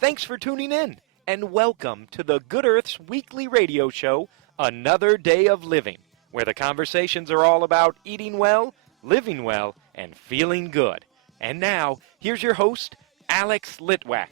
Thanks for tuning in, and welcome to the Good Earth's weekly radio show, Another Day of Living, where the conversations are all about eating well, living well, and feeling good. And now, here's your host, Alex Litwack.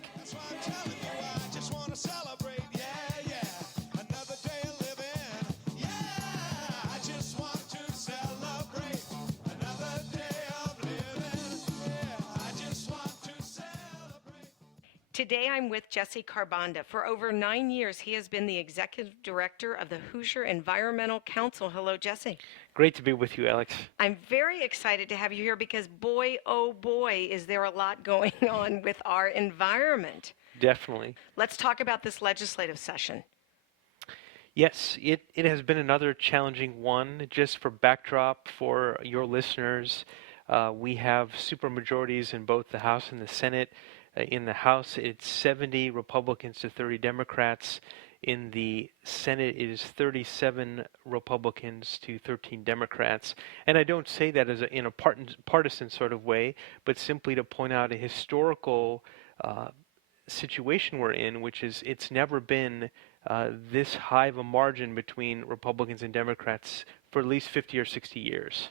Today I'm with Jesse Kharbanda. For over 9 years, he has been the executive director of the Hoosier Environmental Council. Hello, Jesse. Great to be with you, Alex. I'm very excited to have you here because boy, oh boy, is there a lot going on with our environment. Definitely. Let's talk about this legislative session. Yes, it has been another challenging one. Just for backdrop for your listeners, we have supermajorities in both the House and the Senate. In the House, it's 70 Republicans to 30 Democrats. In the Senate, it is 37 Republicans to 13 Democrats. And I don't say that as in a partisan sort of way, but simply to point out a historical situation we're in, which is it's never been this high of a margin between Republicans and Democrats for at least 50 or 60 years.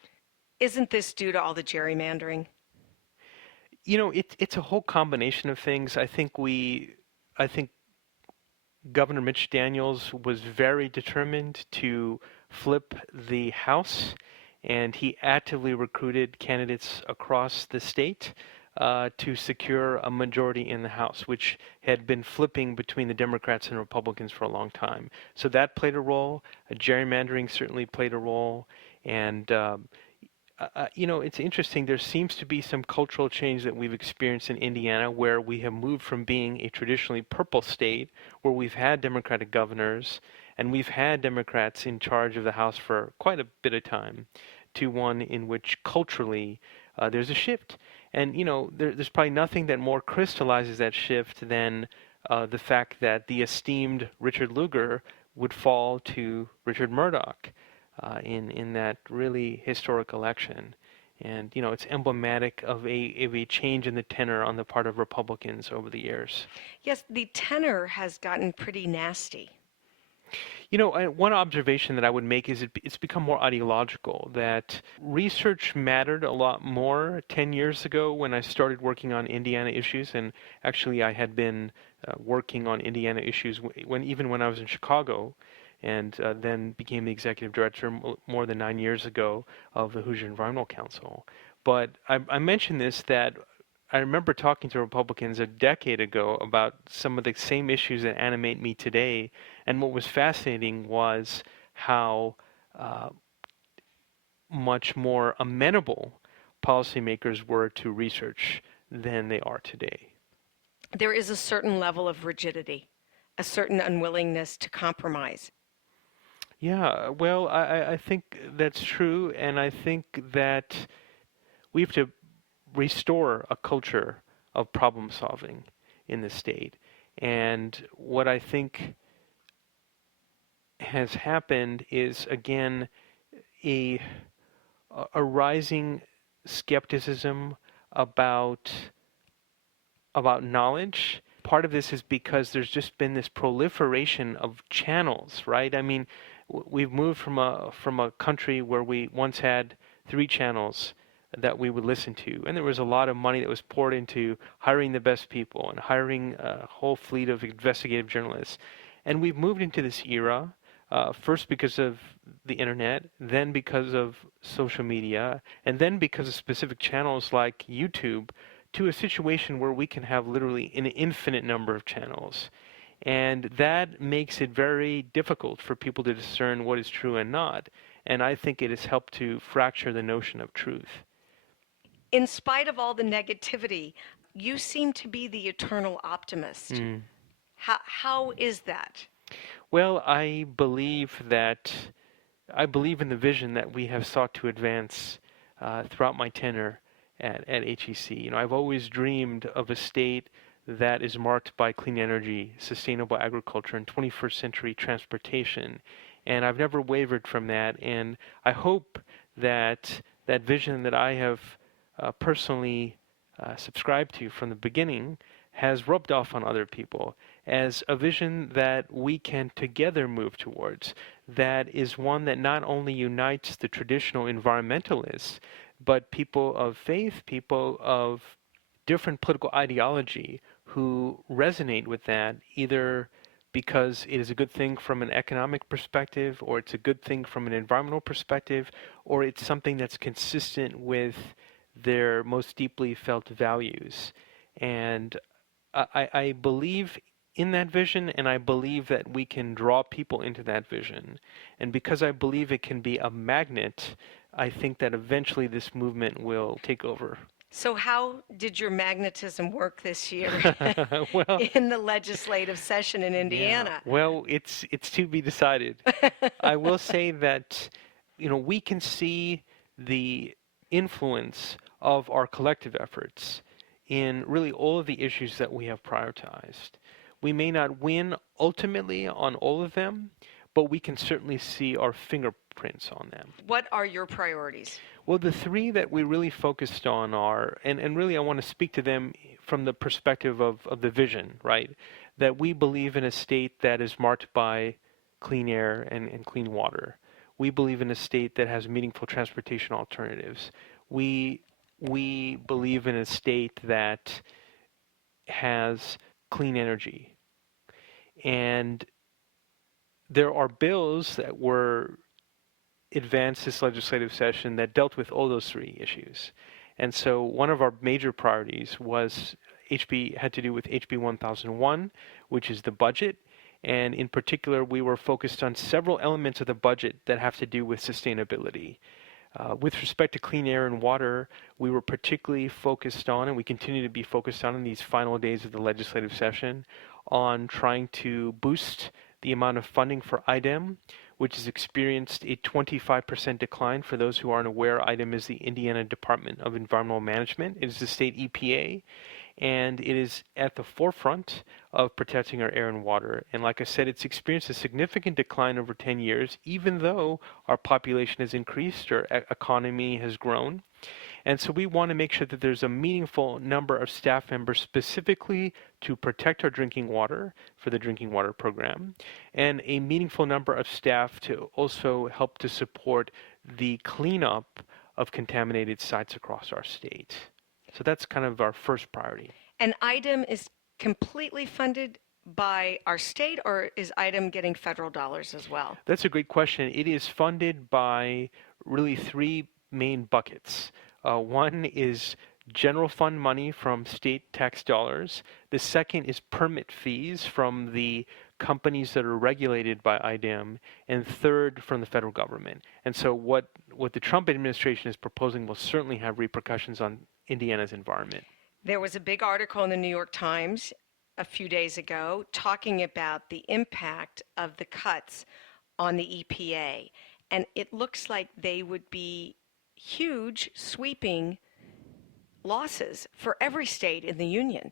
Isn't this due to all the gerrymandering? You know, it's a whole combination of things. I think Governor Mitch Daniels was very determined to flip the House, and he actively recruited candidates across the state to secure a majority in the House, which had been flipping between the Democrats and Republicans for a long time. So that played a role. Gerrymandering certainly played a role, and it's interesting. There seems to be some cultural change that we've experienced in Indiana where we have moved from being a traditionally purple state where we've had Democratic governors and we've had Democrats in charge of the House for quite a bit of time to one in which culturally there's a shift. And, there's probably nothing that more crystallizes that shift than the fact that the esteemed Richard Lugar would fall to Richard Murdoch. In that really historic election. And, it's emblematic of a change in the tenor on the part of Republicans over the years. Yes, the tenor has gotten pretty nasty. One observation that I would make is it's become more ideological, that research mattered a lot more 10 years ago when I started working on Indiana issues. And actually, I had been working on Indiana issues even when I was in Chicago, and then became the executive director more than 9 years ago of the Hoosier Environmental Council. But I mentioned this, that I remember talking to Republicans a decade ago about some of the same issues that animate me today, and what was fascinating was how much more amenable policymakers were to research than they are today. There is a certain level of rigidity, a certain unwillingness to compromise. Yeah, well, I think that's true, and I think that we have to restore a culture of problem solving in the state. And what I think has happened is, again, a rising skepticism about knowledge. Part of this is because there's just been this proliferation of channels, right? I mean, we've moved from a country where we once had 3 channels that we would listen to, and there was a lot of money that was poured into hiring the best people and hiring a whole fleet of investigative journalists. And we've moved into this era, first because of the internet, then because of social media, and then because of specific channels like YouTube, to a situation where we can have literally an infinite number of channels. And that makes it very difficult for people to discern what is true and not. And I think it has helped to fracture the notion of truth. In spite of all the negativity, you seem to be the eternal optimist. How is that? Well, I believe in the vision that we have sought to advance throughout my tenure at HEC. I've always dreamed of a state that is marked by clean energy, sustainable agriculture, and 21st century transportation. And I've never wavered from that. And I hope that vision that I have personally subscribed to from the beginning has rubbed off on other people as a vision that we can together move towards, that is one that not only unites the traditional environmentalists, but people of faith, people of different political ideology who resonate with that, either because it is a good thing from an economic perspective, or it's a good thing from an environmental perspective, or it's something that's consistent with their most deeply felt values. And I believe in that vision, and I believe that we can draw people into that vision. And because I believe it can be a magnet, I think that eventually this movement will take over. So how did your magnetism work this year Well, in the legislative session in Indiana? yeah. Well, it's to be decided. I will say that, we can see the influence of our collective efforts in really all of the issues that we have prioritized. We may not win ultimately on all of them, but we can certainly see our fingerprints on them. What are your priorities? Well, the three that we really focused on are, and really I want to speak to them from the perspective of the vision, right? That we believe in a state that is marked by clean air and clean water. We believe in a state that has meaningful transportation alternatives. We believe in a state that has clean energy. And there are bills that were advanced this legislative session that dealt with all those three issues. And so one of our major priorities had to do with HB 1001, which is the budget. And in particular, we were focused on several elements of the budget that have to do with sustainability. With respect to clean air and water, we were particularly focused on, and we continue to be focused on in these final days of the legislative session, on trying to boost the amount of funding for IDEM, which has experienced a 25% decline. For those who aren't aware, IDEM is the Indiana Department of Environmental Management. It is the state EPA, and it is at the forefront of protecting our air and water. And like I said, it's experienced a significant decline over 10 years, even though our population has increased, our economy has grown. And so we want to make sure that there's a meaningful number of staff members specifically to protect our drinking water for the drinking water program, and a meaningful number of staff to also help to support the cleanup of contaminated sites across our state. So that's kind of our first priority. And IDEM is completely funded by our state, or is IDEM getting federal dollars as well? That's a great question. It is funded by really three main buckets. One is general fund money from state tax dollars. The second is permit fees from the companies that are regulated by IDEM. And third, from the federal government. And so what the Trump administration is proposing will certainly have repercussions on Indiana's environment. There was a big article in the New York Times a few days ago talking about the impact of the cuts on the EPA. And it looks like they would be huge, sweeping losses for every state in the union.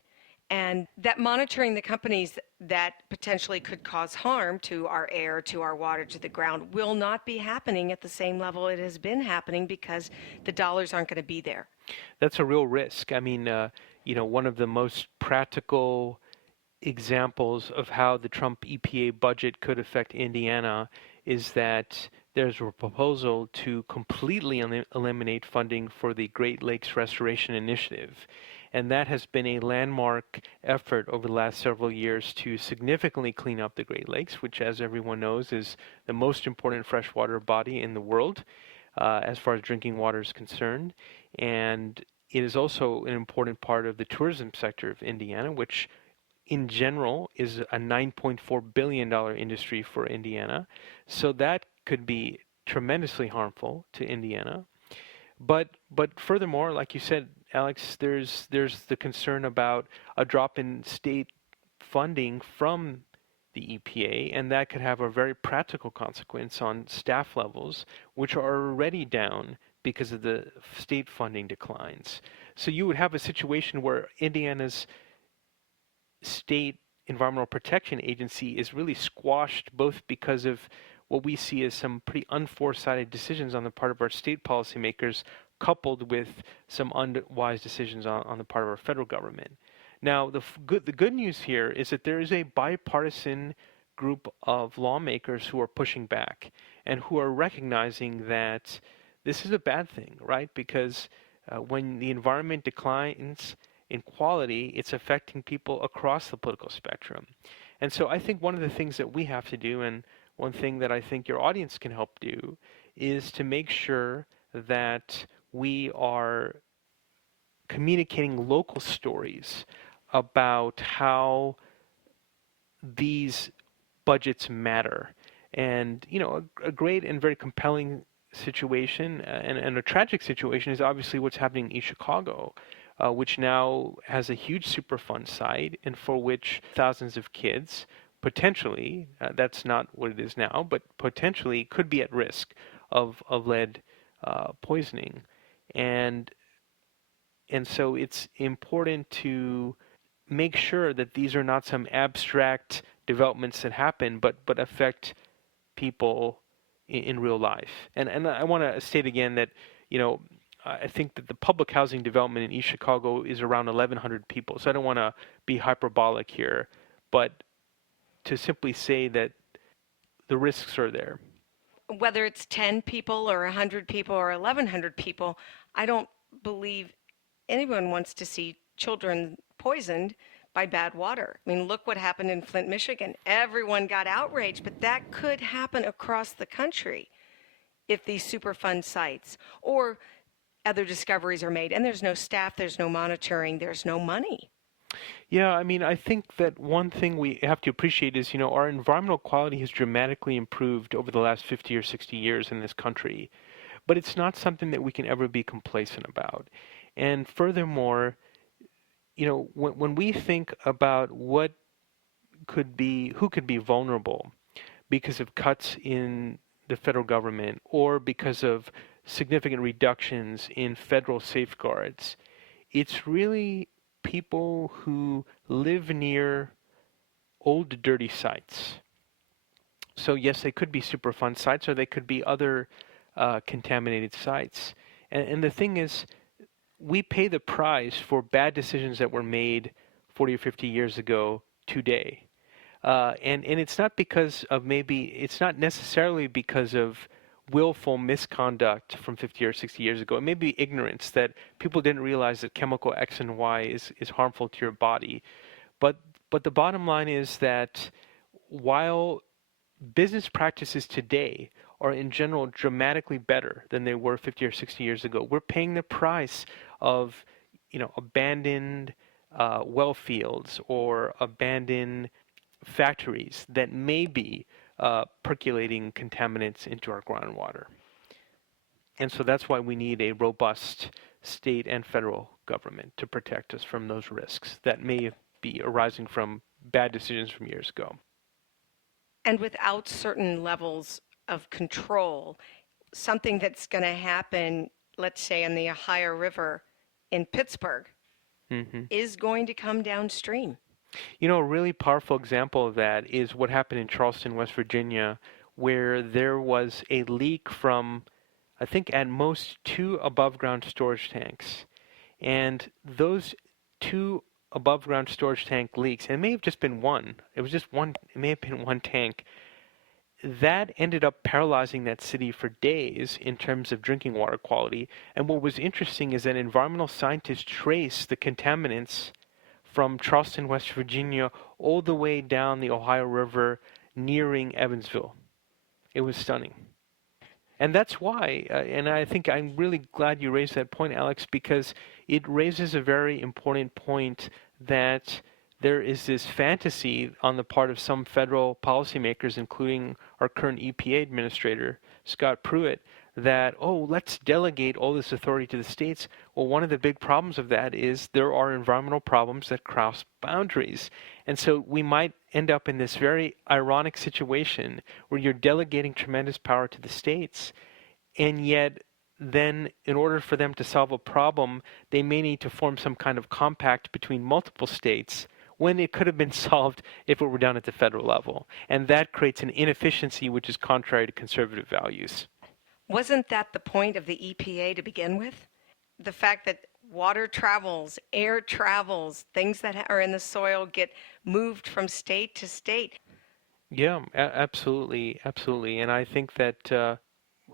And that monitoring the companies that potentially could cause harm to our air, to our water, to the ground will not be happening at the same level it has been happening because the dollars aren't going to be there. That's a real risk. I mean, one of the most practical examples of how the Trump EPA budget could affect Indiana is that there's a proposal to completely eliminate funding for the Great Lakes Restoration Initiative. And that has been a landmark effort over the last several years to significantly clean up the Great Lakes, which, as everyone knows, is the most important freshwater body in the world as far as drinking water is concerned. And it is also an important part of the tourism sector of Indiana, which in general is a $9.4 billion industry for Indiana. So that could be tremendously harmful to Indiana. But furthermore, like you said, Alex, there's the concern about a drop in state funding from the EPA, and that could have a very practical consequence on staff levels, which are already down because of the state funding declines. So you would have a situation where Indiana's state environmental protection agency is really squashed, both because of what we see as some pretty unforesighted decisions on the part of our state policymakers, coupled with some unwise decisions on the part of our federal government. Now, the good news here is that there is a bipartisan group of lawmakers who are pushing back and who are recognizing that this is a bad thing, right? Because when the environment declines in quality, it's affecting people across the political spectrum. And so I think one of the things that we have to do, and one thing that I think your audience can help do, is to make sure that we are communicating local stories about how these budgets matter. And, a great and very compelling situation and a tragic situation is obviously what's happening in East Chicago, which now has a huge Superfund site and for which thousands of kids potentially, that's not what it is now, but potentially could be at risk of lead poisoning. And so it's important to make sure that these are not some abstract developments that happen, but affect people in real life. And I want to state again that, I think that the public housing development in East Chicago is around 1,100 people. So I don't want to be hyperbolic here, but to simply say that the risks are there. Whether it's 10 people or 100 people or 1,100 people, I don't believe anyone wants to see children poisoned by bad water. I mean, look what happened in Flint, Michigan. Everyone got outraged, but that could happen across the country if these Superfund sites or other discoveries are made. And there's no staff, there's no monitoring, there's no money. Yeah, I mean, I think that one thing we have to appreciate is, our environmental quality has dramatically improved over the last 50 or 60 years in this country. But it's not something that we can ever be complacent about. And furthermore, when we think about who could be vulnerable because of cuts in the federal government or because of significant reductions in federal safeguards, it's really people who live near old, dirty sites. So yes, they could be Superfund sites or they could be other contaminated sites. And the thing is, we pay the price for bad decisions that were made 40 or 50 years ago today. And it's not because of it's not necessarily because of willful misconduct from 50 or 60 years ago. It may be ignorance that people didn't realize that chemical X and Y is harmful to your body. But the bottom line is that while business practices today are in general dramatically better than they were 50 or 60 years ago, we're paying the price of, abandoned well fields or abandoned factories that may be percolating contaminants into our groundwater. And so that's why we need a robust state and federal government to protect us from those risks that may be arising from bad decisions from years ago. And without certain levels of control, something that's going to happen, let's say in the Ohio River in Pittsburgh, is going to come downstream. A really powerful example of that is what happened in Charleston, West Virginia, where there was a leak from, I think, at most 2 above-ground storage tanks. And those 2 above-ground storage tank leaks, and it may have just been one, it may have been one tank, that ended up paralyzing that city for days in terms of drinking water quality. And what was interesting is that environmental scientists traced the contaminants from Charleston, West Virginia, all the way down the Ohio River, nearing Evansville. It was stunning. And that's why, and I think I'm really glad you raised that point, Alex, because it raises a very important point that there is this fantasy on the part of some federal policymakers, including our current EPA administrator, Scott Pruitt, that, let's delegate all this authority to the states. Well, one of the big problems of that is there are environmental problems that cross boundaries. And so we might end up in this very ironic situation where you're delegating tremendous power to the states, and yet then in order for them to solve a problem, they may need to form some kind of compact between multiple states when it could have been solved if it were done at the federal level. And that creates an inefficiency which is contrary to conservative values. Wasn't that the point of the EPA to begin with? The fact that water travels, air travels, things that are in the soil get moved from state to state. Yeah, absolutely, absolutely. And I think that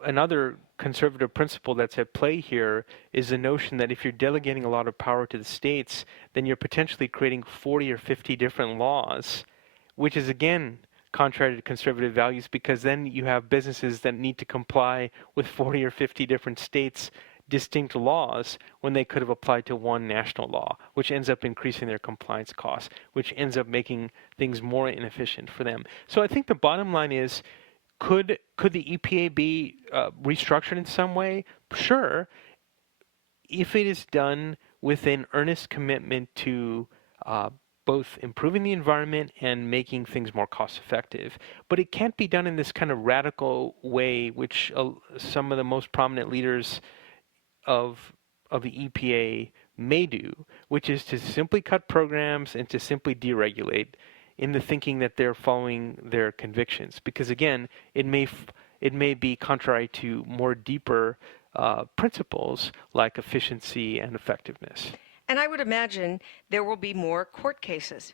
another conservative principle that's at play here is the notion that if you're delegating a lot of power to the states, then you're potentially creating 40 or 50 different laws, which is again contrary to conservative values, because then you have businesses that need to comply with 40 or 50 different states' distinct laws when they could have applied to one national law, which ends up increasing their compliance costs, which ends up making things more inefficient for them. So I think the bottom line is, could the EPA be restructured in some way? Sure, if it is done with an earnest commitment to both improving the environment and making things more cost effective. But it can't be done in this kind of radical way, which some of the most prominent leaders of the EPA may do, which is to simply cut programs and to simply deregulate in the thinking that they're following their convictions. Because again, it may be contrary to more deeper principles like efficiency and effectiveness. And I would imagine there will be more court cases.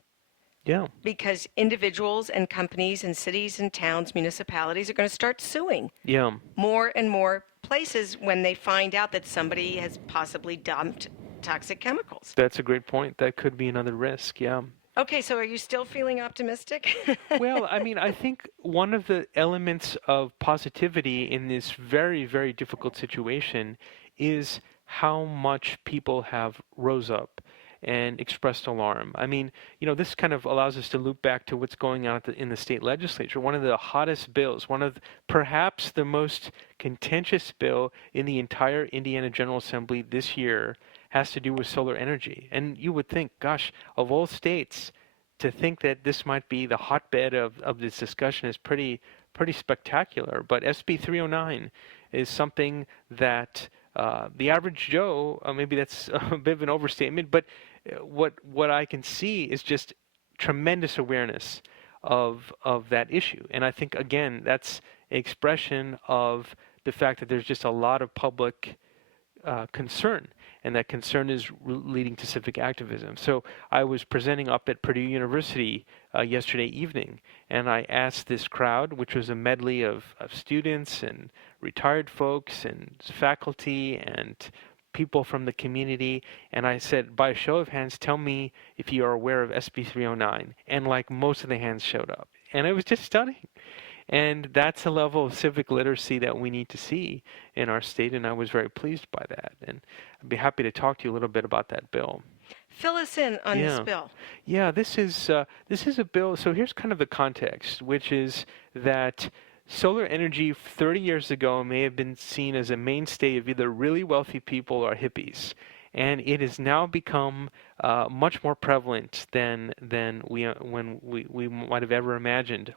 Yeah. Because individuals and companies and cities and towns, municipalities are going to start suing. Yeah. More and more places when they find out that somebody has possibly dumped toxic chemicals. That's a great point. That could be another risk. Yeah. Okay, so are you still feeling optimistic? Well, I mean, I think one of the elements of positivity in this very, very difficult situation is how much people have rose up and expressed alarm. I mean, this kind of allows us to loop back to what's going on in the state legislature. One of the hottest bills, one of perhaps the most contentious bill in the entire Indiana General Assembly this year has to do with solar energy. And you would think, gosh, of all states, to think that this might be the hotbed of this discussion is pretty spectacular. But SB 309 is something that the average Joe, maybe that's a bit of an overstatement, but what I can see is just tremendous awareness of that issue. And I think, again, that's an expression of the fact that there's just a lot of public concern, and that concern is leading to civic activism. So I was presenting up at Purdue University yesterday evening, and I asked this crowd, which was a medley of students and retired folks and faculty and people from the community, and I said, by a show of hands, tell me if you are aware of SB 309. And like most of the hands showed up. And it was just stunning. And that's a level of civic literacy that we need to see in our state, and I was very pleased by that. And I'd be happy to talk to you a little bit about that bill. Fill us in on this bill. Yeah, this is a bill. So here's kind of the context, which is that solar energy 30 years ago may have been seen as a mainstay of either really wealthy people or hippies. And it has now become much more prevalent than when we might have ever imagined.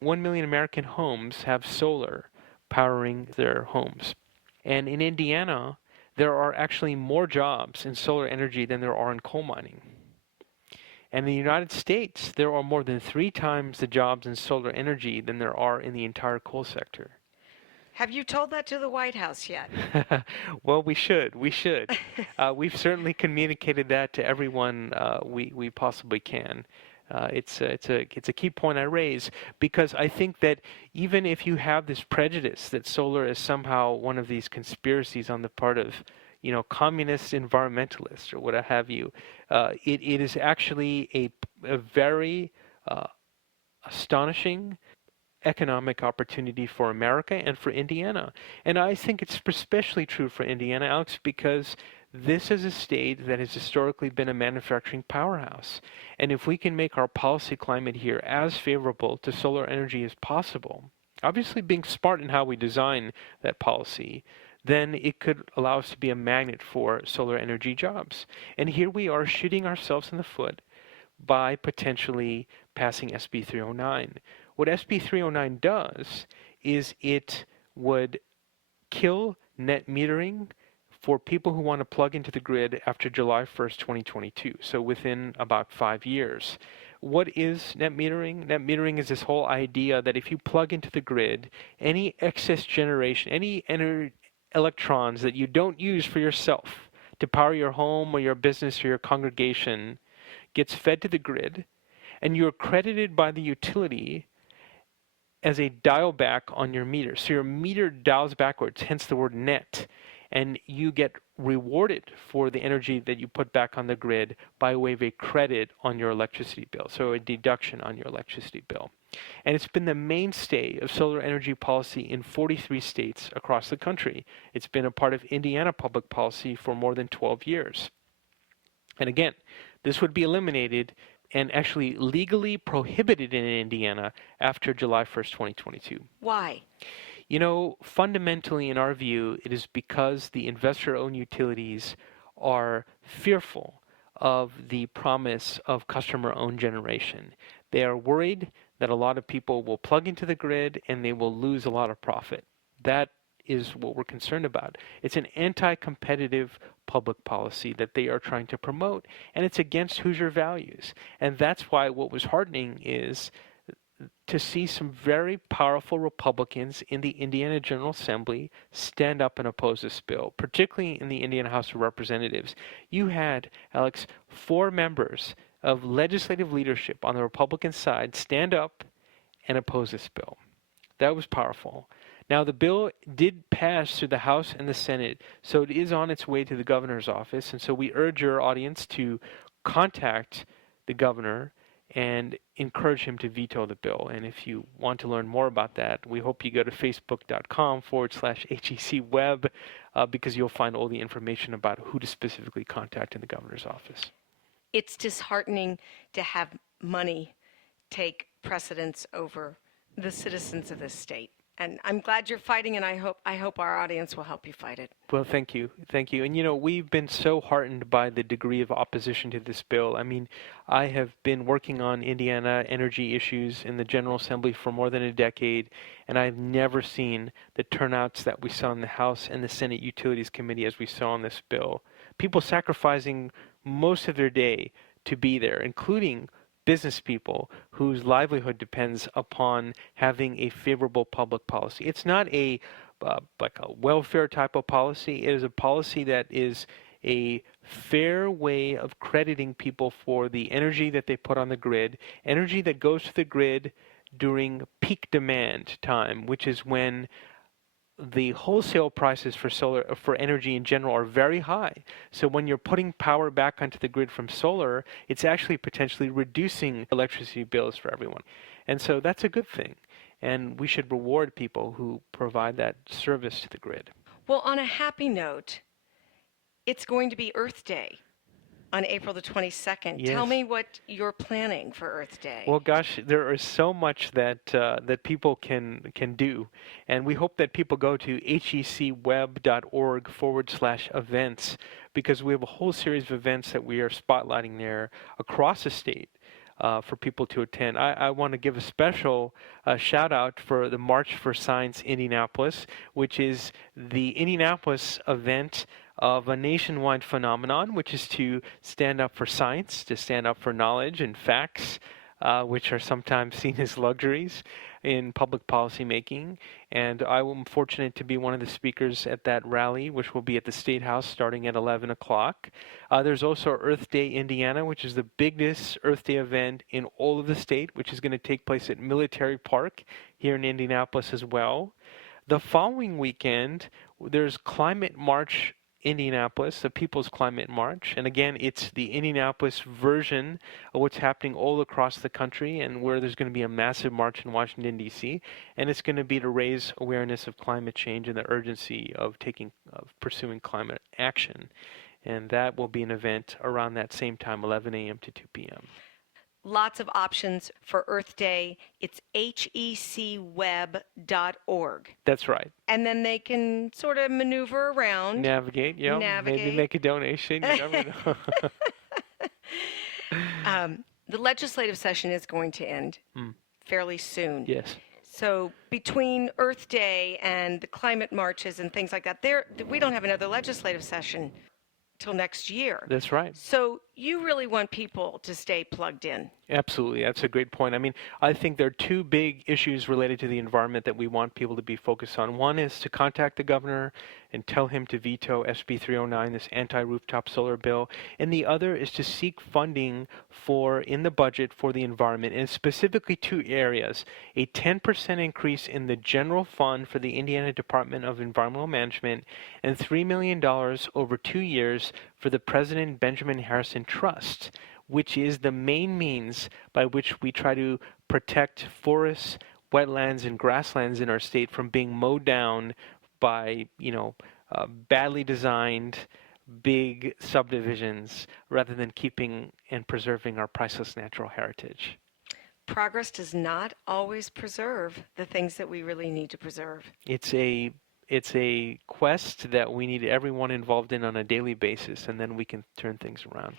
1 million American homes have solar powering their homes. And in Indiana, there are actually more jobs in solar energy than there are in coal mining. And in the United States, there are more than 3 times the jobs in solar energy than there are in the entire coal sector. Have you told that to the White House yet? Well, we should. We've certainly communicated that to everyone we possibly can. It's a key point I raise, because I think that even if you have this prejudice that solar is somehow one of these conspiracies on the part of communist environmentalists or what have you, it is actually a very astonishing economic opportunity for America and for Indiana. And I think it's especially true for Indiana, Alex, because this is a state that has historically been a manufacturing powerhouse. And if we can make our policy climate here as favorable to solar energy as possible, obviously being smart in how we design that policy, then it could allow us to be a magnet for solar energy jobs. And here we are shooting ourselves in the foot by potentially passing SB 309. What SB 309 does is it would kill net metering for people who want to plug into the grid after July 1st, 2022, so within about 5 years. What is net metering? Net metering is this whole idea that if you plug into the grid, any excess generation, any electrons that you don't use for yourself to power your home or your business or your congregation gets fed to the grid, and you're credited by the utility as a dial back on your meter. So your meter dials backwards, hence the word net, and you get rewarded for the energy that you put back on the grid by way of a credit on your electricity bill, so a deduction on your electricity bill. And it's been the mainstay of solar energy policy in 43 states across the country. It's been a part of Indiana public policy for more than 12 years. And again, this would be eliminated and actually legally prohibited in Indiana after July 1st, 2022. Why? You know, fundamentally, in our view, it is because the investor-owned utilities are fearful of the promise of customer-owned generation. They are worried that a lot of people will plug into the grid and they will lose a lot of profit. That is what we're concerned about. It's an anti-competitive public policy that they are trying to promote, and it's against Hoosier values. And that's why what was heartening is to see some very powerful Republicans in the Indiana General Assembly stand up and oppose this bill, particularly in the Indiana House of Representatives. You had, Alex, 4 members of legislative leadership on the Republican side stand up and oppose this bill. That was powerful. Now, the bill did pass through the House and the Senate, so it is on its way to the governor's office, and so we urge your audience to contact the governor and encourage him to veto the bill. And if you want to learn more about that, we hope you go to facebook.com/HECweb because you'll find all the information about who to specifically contact in the governor's office. It's disheartening to have money take precedence over the citizens of this state. And I'm glad you're fighting, and I hope our audience will help you fight it. Well, thank you. And, you know, we've been so heartened by the degree of opposition to this bill. I mean, I have been working on Indiana energy issues in the General Assembly for more than a decade, and I've never seen the turnouts that we saw in the House and the Senate Utilities Committee as we saw on this bill. People sacrificing most of their day to be there, including business people whose livelihood depends upon having a favorable public policy. It's not a like a welfare type of policy. It is a policy that is a fair way of crediting people for the energy that they put on the grid, energy that goes to the grid during peak demand time, which is when the wholesale prices for energy in general are very high. So when you're putting power back onto the grid from solar, it's actually potentially reducing electricity bills for everyone. And so that's a good thing. And we should reward people who provide that service to the grid. Well, on a happy note, it's going to be Earth Day on April the 22nd. Yes. Tell me what you're planning for Earth Day. Well, gosh, there is so much that that people can do, and we hope that people go to hecweb.org/events because we have a whole series of events that we are spotlighting there across the state for people to attend. I want to give a special shout out for the March for Science Indianapolis, which is the Indianapolis event of a nationwide phenomenon, which is to stand up for science, to stand up for knowledge and facts, which are sometimes seen as luxuries in public policy making. And I am fortunate to be one of the speakers at that rally, which will be at the State House starting at 11 o'clock. There's also Earth Day Indiana, which is the biggest Earth Day event in all of the state, which is going to take place at Military Park here in Indianapolis as well. The following weekend, there's Climate March Indianapolis, the People's Climate March. And again, it's the Indianapolis version of what's happening all across the country and where there's going to be a massive march in Washington, D.C. And it's going to be to raise awareness of climate change and the urgency of pursuing climate action. And that will be an event around that same time, 11 a.m. to 2 p.m. Lots of options for Earth Day. It's hecweb.org. That's right. And then they can sort of maneuver around. Navigate, yeah. Maybe make a donation. You never know. The legislative session is going to end fairly soon. Yes. So between Earth Day and the climate marches and things like that, we don't have another legislative session till next year. That's right. So you really want people to stay plugged in. Absolutely. That's a great point. I mean, I think there are two big issues related to the environment that we want people to be focused on. One is to contact the governor and tell him to veto SB 309, this anti-rooftop solar bill. And the other is to seek funding in the budget for the environment, and specifically two areas: a 10% increase in the general fund for the Indiana Department of Environmental Management, and $3 million over 2 years for the President Benjamin Harrison Trust, which is the main means by which we try to protect forests, wetlands, and grasslands in our state from being mowed down by, badly designed big subdivisions, rather than keeping and preserving our priceless natural heritage. Progress does not always preserve the things that we really need to preserve. It's a quest that we need everyone involved in on a daily basis, and then we can turn things around.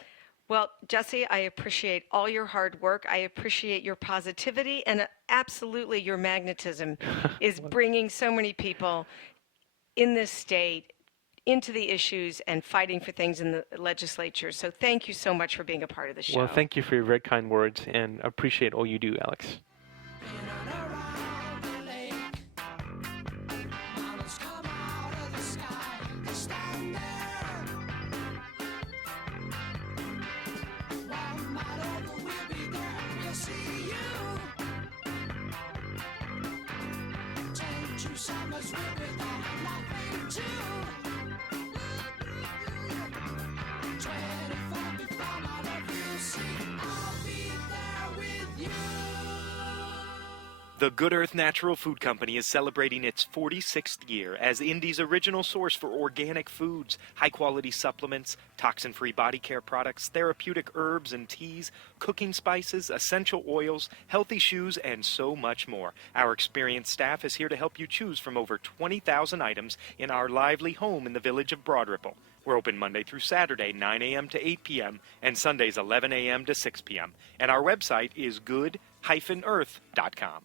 Well, Jesse, I appreciate all your hard work. I appreciate your positivity, and absolutely your magnetism is bringing so many people in this state into the issues and fighting for things in the legislature. So thank you so much for being a part of the show. Well, thank you for your very kind words, and appreciate all you do, Alex. The Good Earth Natural Food Company is celebrating its 46th year as Indy's original source for organic foods, high-quality supplements, toxin-free body care products, therapeutic herbs and teas, cooking spices, essential oils, healthy shoes, and so much more. Our experienced staff is here to help you choose from over 20,000 items in our lively home in the village of Broad Ripple. We're open Monday through Saturday, 9 a.m. to 8 p.m., and Sundays, 11 a.m. to 6 p.m. And our website is good-earth.com.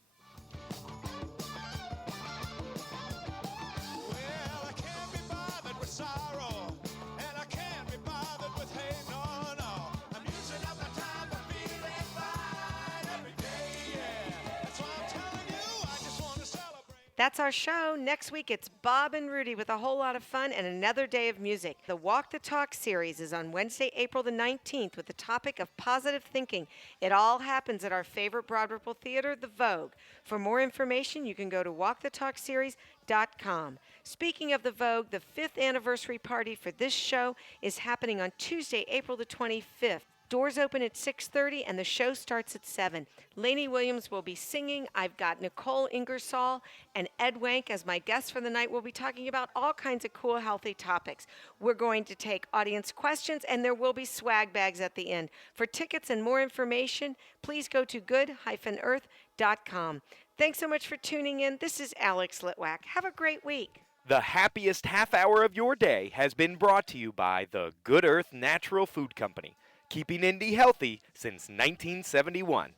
That's our show. Next week, it's Bob and Rudy with a whole lot of fun and another day of music. The Walk the Talk series is on Wednesday, April the 19th with the topic of positive thinking. It all happens at our favorite Broad Ripple theater, The Vogue. For more information, you can go to walkthetalkseries.com. Speaking of The Vogue, the 5th anniversary party for this show is happening on Tuesday, April the 25th. Doors open at 6:30 and the show starts at 7. Lainey Williams will be singing. I've got Nicole Ingersoll and Ed Wank as my guests for the night. We'll be talking about all kinds of cool, healthy topics. We're going to take audience questions, and there will be swag bags at the end. For tickets and more information, please go to good-earth.com. Thanks so much for tuning in. This is Alex Litwack. Have a great week. The happiest half hour of your day has been brought to you by the Good Earth Natural Food Company, keeping Indy healthy since 1971.